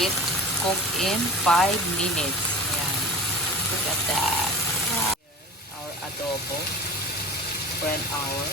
it cook in 5 minutes. Ayan. Look at that. Our adobo for an hour.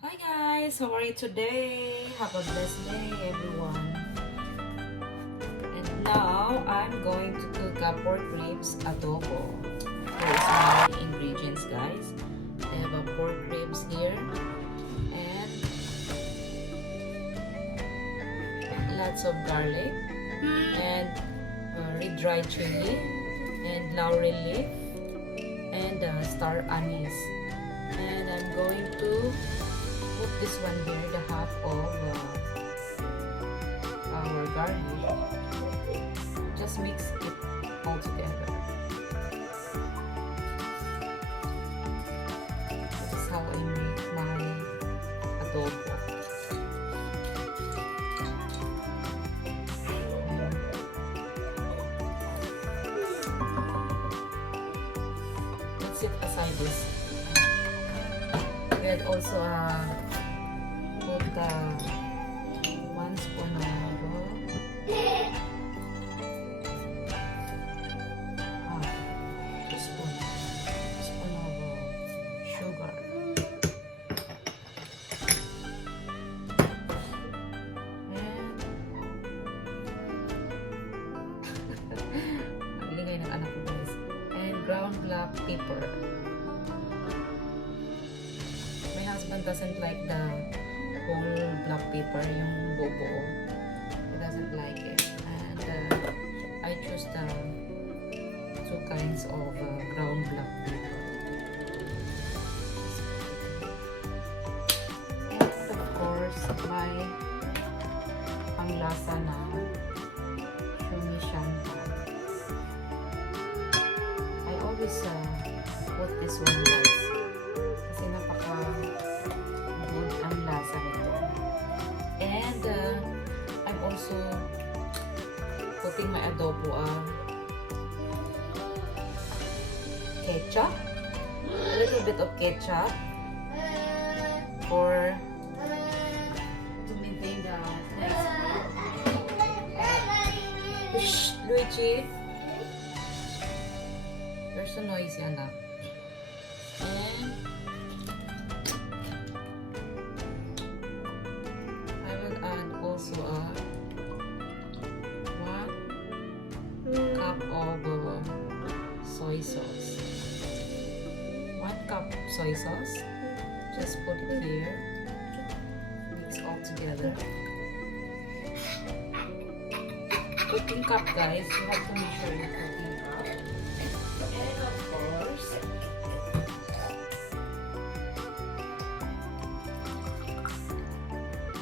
Hi guys, how are you today? Have a blessed day everyone. And now I'm going to cook a pork ribs adobo. Here is my ingredients, guys. I have a pork ribs here and lots of garlic and red dried chili and laurel leaf and star anise. And I'm going to put this one here, the half of our garlic. Just mix it all together. This is how I make my adobo. Let's set aside this. And also put 1 spoon of two spoon of sugar. And maligay ng anak ko guys. And ground black pepper. My husband doesn't like the whole black pepper, yung buo. He doesn't like it. And I choose the 2 kinds of ground black pepper. And of course, my panglasa na Somi Shantan. I always put this one guys. Kasi napaka-good ang lasa nito. And I'm also putting my adobo ketchup. A little bit of ketchup for to maintain the taste. Shh, Luigi. You're so noisy, anak. And I will add also 1 cup of soy sauce. 1 cup soy sauce. Just put it here. Mix all together. Cooking cup, guys. You have to make sure you're cooking cup. And of course,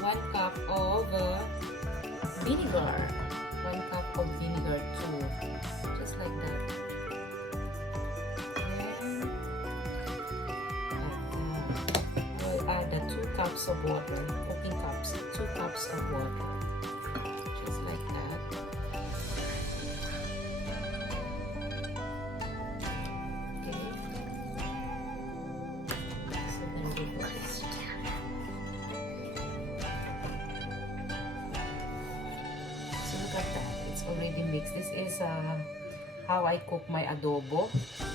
one cup of vinegar. 1 cup of vinegar too. Just like that. And we'll add the 2 cups of water. Cooking cups. 2 cups of water. Just like that. Okay. So there we go. Look at that, it's already mixed. This is how I cook my adobo.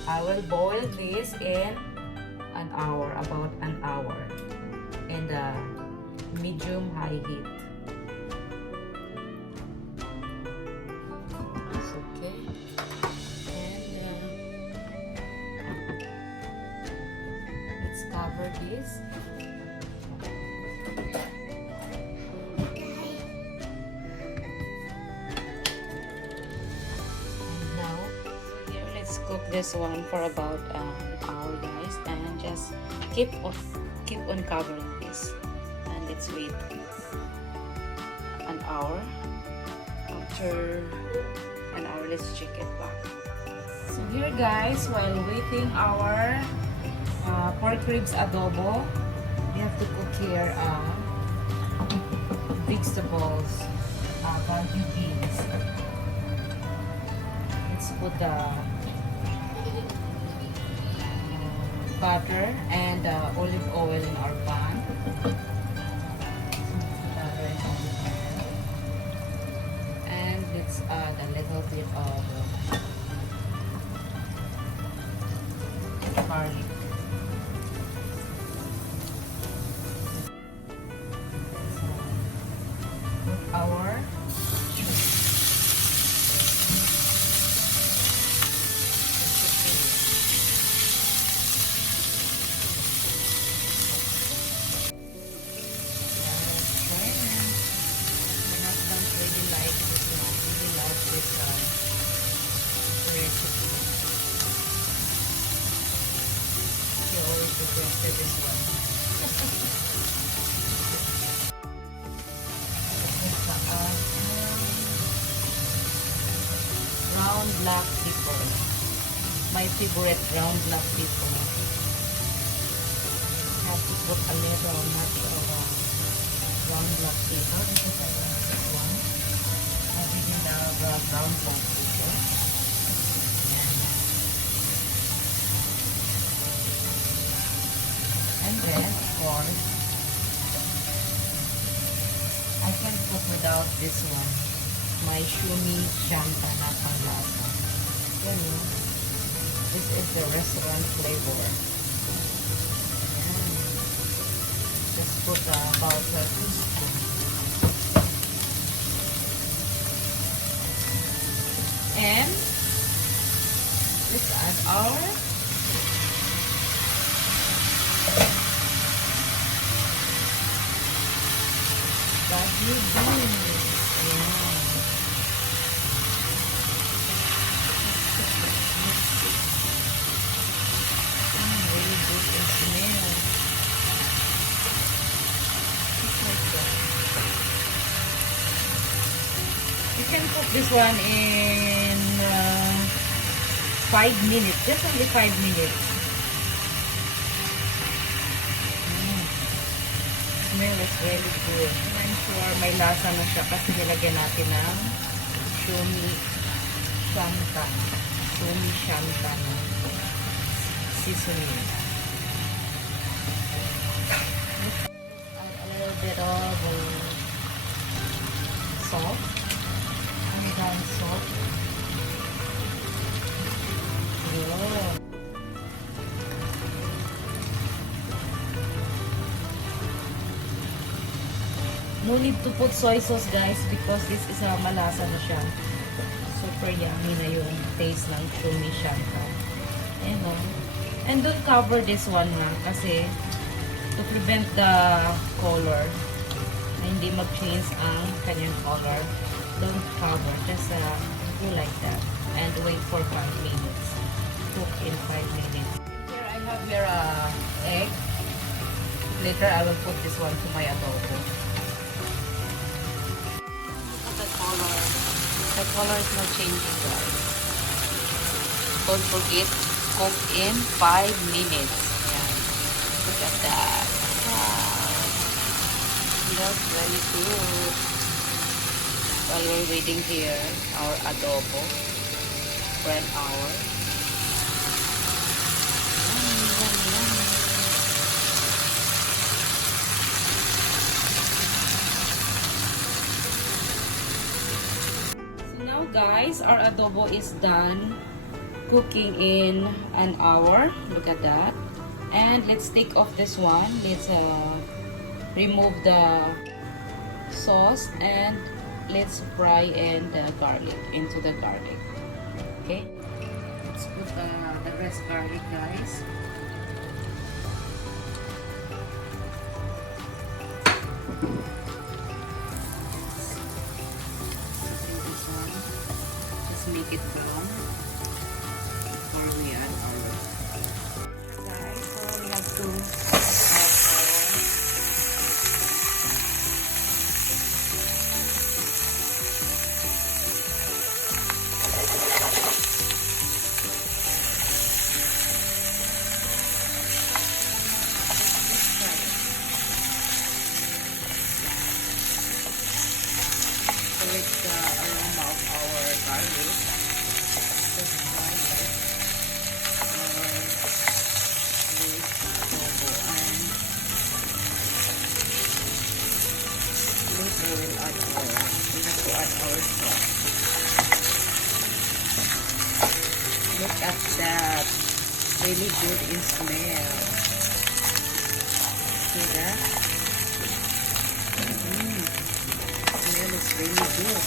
I will boil this in an hour, about an hour, in the medium-high heat. It's okay. And let's cover this. Cook this one for about an hour guys, and just keep on covering this, and let's wait an hour. After an hour, let's check it back. So here guys, while waiting our pork ribs adobo, we have to cook here vegetables, value beans. Let's put the butter and olive oil in our pan. Butter and olive oil. And let's add a little bit of garlic. Our suggested this one. Ground black pepper. My favorite ground black pepper. Have to put a little much of ground black pepper because I like this one. I really love ground black pepper. And then, of course, I can cook without this one. My Somi Shantan na panglasa. You know, this is the restaurant flavor. Ayan. Just put about 2 spoons. And let's add our value beans. Ayan. Really good and smell. Just like that. You can cook this one in 5 minutes. Just only 5 minutes. Smell is really good. I'm sure may lasa na siya kasi nilagyan natin ng Somi Shantan. Somi Shantan seasoning. Add a little bit of salt. Unground salt. Yun. No need to put soy sauce, guys, because this is malasa na siya. Super yummy na yung taste ng Somi Shantan. And don't cover this one na kasi to prevent the color na hindi mag-change ang kanyang color. Don't cover. Just do like that. And wait for 5 minutes. Cook in 5 minutes. Here I have your egg. Later I will put this one to my adobo. The color is not changing, guys. Don't forget, cook in 5 minutes. Yan. Look at that. Wow. That's very good. While we're waiting here, our adobo for an hour. Yummy, yummy, yummy. Now guys, our adobo is done cooking in an hour. Look at that. And let's take off this one. Let's remove the sauce and let's fry in the garlic into the garlic. Okay, let's put the rest garlic, guys. Make it brown before we add our guys. So we have to like the aroma of our garlic. Just garlic. Our leaf adobo, and later we'll add we have to add our sauce. Look at that. Really good in smell. See that? Smell is really good.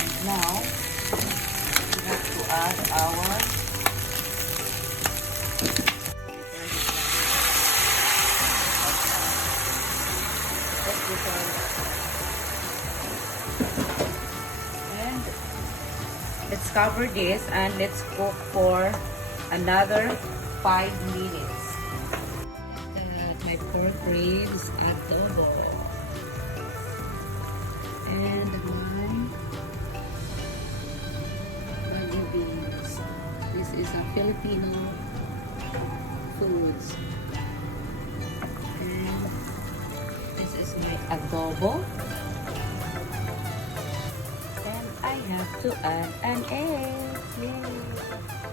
And now, we have to add our and let's cover this and let's cook for another 5 minutes. My pork ribs adobo and my beans. This is a Filipino foods. And this is my adobo. And I have to add an egg. Yay!